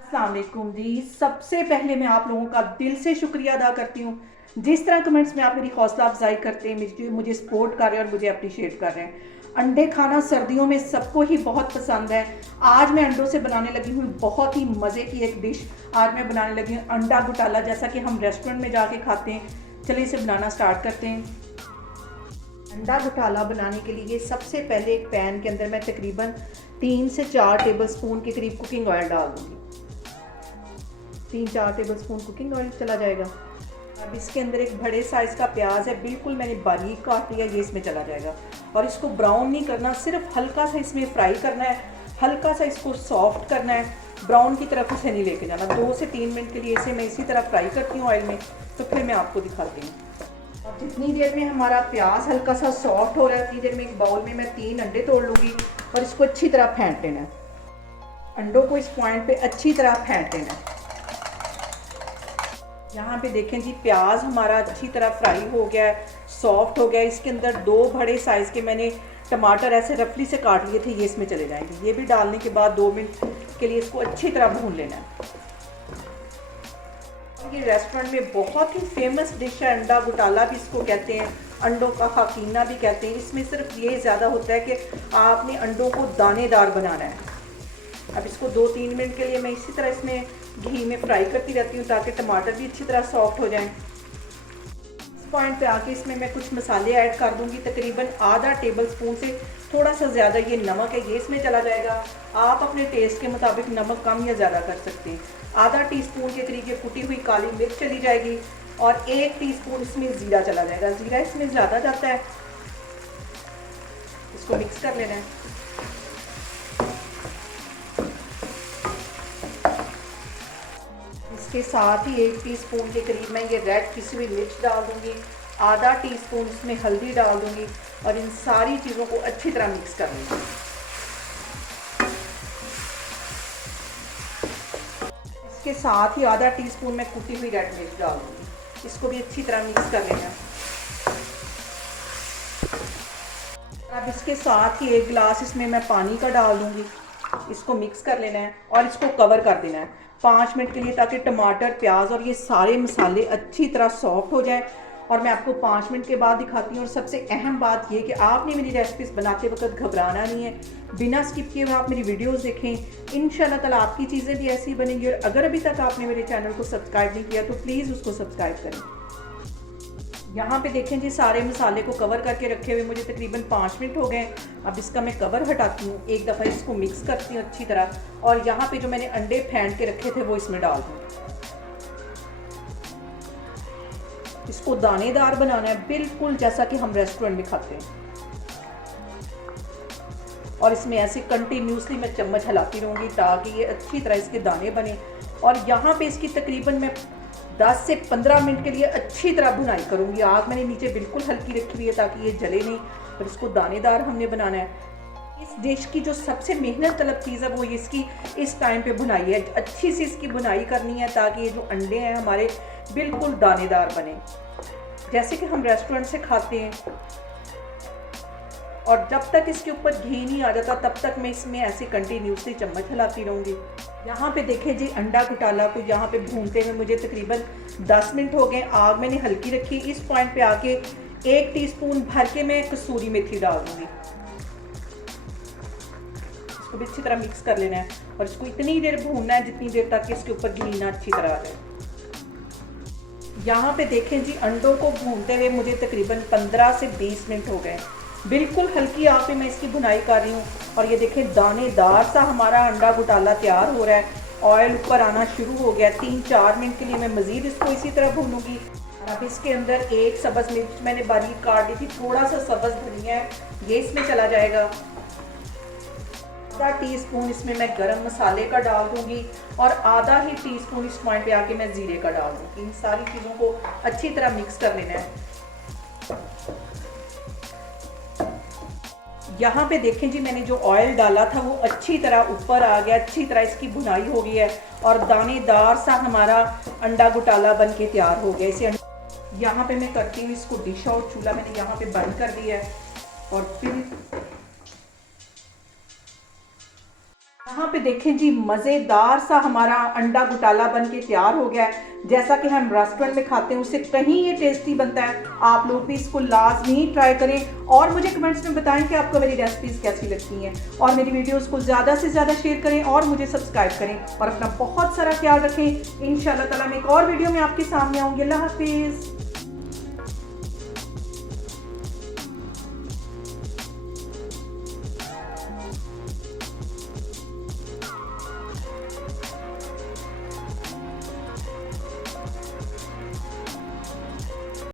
अस्सलाम वालेकुम जी। सबसे पहले मैं आप लोगों का दिल से शुक्रिया अदा करती हूँ। जिस तरह कमेंट्स में आप मेरी हौसला अफजाई करते हैं, मुझे मुझे सपोर्ट कर रहे हैं और मुझे अप्रिशिएट कर रहे हैं। अंडे खाना सर्दियों में सबको ही बहुत पसंद है। आज मैं अंडों से बनाने लगी हूँ बहुत ही मज़े की एक डिश। आज मैं बनाने लगी हूँ अंडा घोटाला, जैसा कि हम रेस्टोरेंट में जाके खाते हैं। चलिए इसे बनाना स्टार्ट करते हैं। अंडा घोटाला बनाने के लिए सबसे पहले एक पैन के अंदर मैं तकरीबन 3 से 4 टेबल स्पून के करीब कुकिंग ऑयल डाल दूँगी। 3-4 टेबल स्पून कुकिंग ऑयल चला जाएगा। अब इसके अंदर एक बड़े साइज़ का प्याज है, बिल्कुल मैंने बारीक काट लिया, ये इसमें चला जाएगा। और इसको ब्राउन नहीं करना, सिर्फ हल्का सा इसमें फ्राई करना है, हल्का सा इसको सॉफ्ट करना है। ब्राउन की तरफ इसे नहीं लेके जाना। 2 से 3 मिनट के लिए इसे मैं इसी तरह फ्राई करती हूँ ऑयल में, तो फिर मैं आपको दिखाती हूँ। अब जितनी देर में हमारा प्याज हल्का सा सॉफ्ट हो रहा है, उतनी देर में एक बाउल में मैं 3 अंडे तोड़ लूँगी और इसको अच्छी तरह फेंट लेना है। अंडों को इस पॉइंट पे अच्छी तरह फेंट लेना है। यहाँ पे देखें जी, प्याज हमारा अच्छी तरह फ्राई हो गया है, सॉफ्ट हो गया है। इसके अंदर 2 बड़े साइज़ के मैंने टमाटर ऐसे रफली से काट लिए थे, ये इसमें चले जाएंगे। ये भी डालने के बाद 2 मिनट के लिए इसको अच्छी तरह भून लेना है। ये रेस्टोरेंट में बहुत ही फेमस डिश है, अंडा घोटाला भी इसको कहते हैं, अंडों का हकीना भी कहते हैं। इसमें सिर्फ ये ज़्यादा होता है कि आपने अंडों को दानेदार बनाना है। अब इसको 2-3 मिनट के लिए मैं इसी तरह इसमें घी में फ्राई करती रहती हूँ, ताकि टमाटर भी अच्छी तरह सॉफ्ट हो जाएं। इस पॉइंट पे आके इसमें मैं कुछ मसाले ऐड कर दूँगी। तकरीबन आधा टेबल स्पून से थोड़ा सा ज़्यादा ये नमक है, ये इसमें चला जाएगा। आप अपने टेस्ट के मुताबिक नमक कम या ज़्यादा कर सकते हैं। आधा टीस्पून के करीब ये कुटी हुई काली मिर्च चली जाएगी और 1 टीस्पून इसमें ज़ीरा चला जाएगा। ज़ीरा इसमें ज़्यादा जाता है। इसको मिक्स कर लेना है। इसके साथ ही 1 टीस्पून के करीब मैं ये रेड पिसी हुई मिर्च डाल दूँगी। आधा टीस्पून इसमें हल्दी डाल दूँगी और इन सारी चीज़ों को अच्छी तरह मिक्स कर लूँगी। इसके साथ ही आधा टीस्पून मैं कुटी हुई रेड मिर्च डाल दूँगी। इसको भी अच्छी तरह मिक्स कर लेना। अब इसके साथ ही 1 गिलास इसमें मैं पानी का डाल दूँगी। इसको मिक्स कर लेना है और इसको कवर कर देना है 5 मिनट के लिए, ताकि टमाटर, प्याज और ये सारे मसाले अच्छी तरह सॉफ्ट हो जाएं। और मैं आपको 5 मिनट के बाद दिखाती हूँ। और सबसे अहम बात ये कि आपने मेरी रेसिपीज़ बनाते वक्त घबराना नहीं है, बिना स्किप किए हुए आप मेरी वीडियोस देखें। इंशाल्लाह ताला आपकी चीज़ें भी ऐसी बनेंगी। और अगर अभी तक आपने मेरे चैनल को सब्सक्राइब नहीं किया तो प्लीज़ उसको सब्सक्राइब करें। यहाँ पे देखें जी, सारे मसाले को कवर करके रखे हुए मुझे तकरीबन 5 मिनट हो गए। अब इसका मैं कवर हटाती हूँ, एक दफ़ा इसको मिक्स करती हूँ अच्छी तरह। और यहाँ पे जो मैंने अंडे फेंट के रखे थे वो इसमें डाल दूँ। इसको दानेदार बनाना है, बिल्कुल जैसा कि हम रेस्टोरेंट में खाते हैं। और इसमें ऐसे कंटिन्यूसली मैं चम्मच हिलाती रहूँगी ताकि ये अच्छी तरह इसके दाने बने। और यहाँ पे इसकी तकरीबन मैं 10 से 15 मिनट के लिए अच्छी तरह भुनाई करूँगी। आग मैंने नीचे बिल्कुल हल्की रखी हुई है ताकि ये जले नहीं। और इसको दानेदार हमने बनाना है। इस डिश की जो सबसे मेहनत तलब चीज़ है वो इसकी इस टाइम पे भुनाई है। अच्छी सी इसकी भुनाई करनी है ताकि ये जो अंडे हैं हमारे बिल्कुल दानेदार बने, जैसे कि हम रेस्टोरेंट से खाते हैं। और जब तक इसके ऊपर घी नहीं आ जाता तब तक मैं इसमें ऐसे कंटिन्यूसली चम्मच हिलाती रहूँगी। यहाँ पे देखें जी, अंडा घोटाला को यहाँ पे भूनते हुए मुझे तकरीबन 10 मिनट हो गए। आग मैंने हल्की रखी। इस पॉइंट पे आके 1 टीस्पून भर के मैं कसूरी मेथी डाल दूँगी। इसको भी अच्छी तरह मिक्स कर लेना है और इसको इतनी देर भूनना है जितनी देर तक इसके ऊपर घी ना अच्छी तरह आ जाए। यहाँ पे देखें जी, अंडों को भूनते हुए मुझे तकरीबन 15 से 20 मिनट हो गए। बिल्कुल हल्की आंच पे मैं इसकी भुनाई कर रही हूँ। और ये देखें, दानेदार सा हमारा अंडा घोटाला तैयार हो रहा है। ऑयल ऊपर आना शुरू हो गया। 3-4 मिनट के लिए मैं मज़ीद इसको इसी तरह भूनूंगी। अब इसके अंदर एक सब्ज़ मिर्च मैंने बारीक काट ली थी, थोड़ा सा सब्ज़ धनिया है, ये इसमें चला जाएगा। आधा टीस्पून इसमें मैं गरम मसाले का डाल दूंगी और आधा ही टीस्पून इस पॉइंट पे आके मैं ज़ीरे का डाल दूंगी। इन सारी चीज़ों को अच्छी तरह मिक्स कर लेना है। यहाँ पे देखें जी, मैंने जो ऑयल डाला था वो अच्छी तरह ऊपर आ गया, अच्छी तरह इसकी भुनाई हो गई है और दानेदार सा हमारा अंडा घोटाला बन के तैयार हो गया। इसे यहाँ पे मैं करती हूँ इसको डिश आउट। चूल्हा मैंने यहाँ पे बंद कर दिया है। और फिर यहाँ पे देखें जी, मज़ेदार सा हमारा अंडा गुटाला बन के तैयार हो गया है। जैसा कि हम रेस्टोरेंट में खाते हैं उससे कहीं ये टेस्टी बनता है। आप लोग भी इसको लाजमी ट्राई करें और मुझे कमेंट्स में बताएं कि आपको मेरी रेसिपीज़ कैसी लगती हैं, और मेरी वीडियोस को ज़्यादा से ज़्यादा शेयर करें और मुझे सब्सक्राइब करें और अपना बहुत सारा ख्याल रखें। इंशाल्लाह ताला मैं एक और वीडियो में आपके सामने आऊँगी। अल्लाह हाफिज़।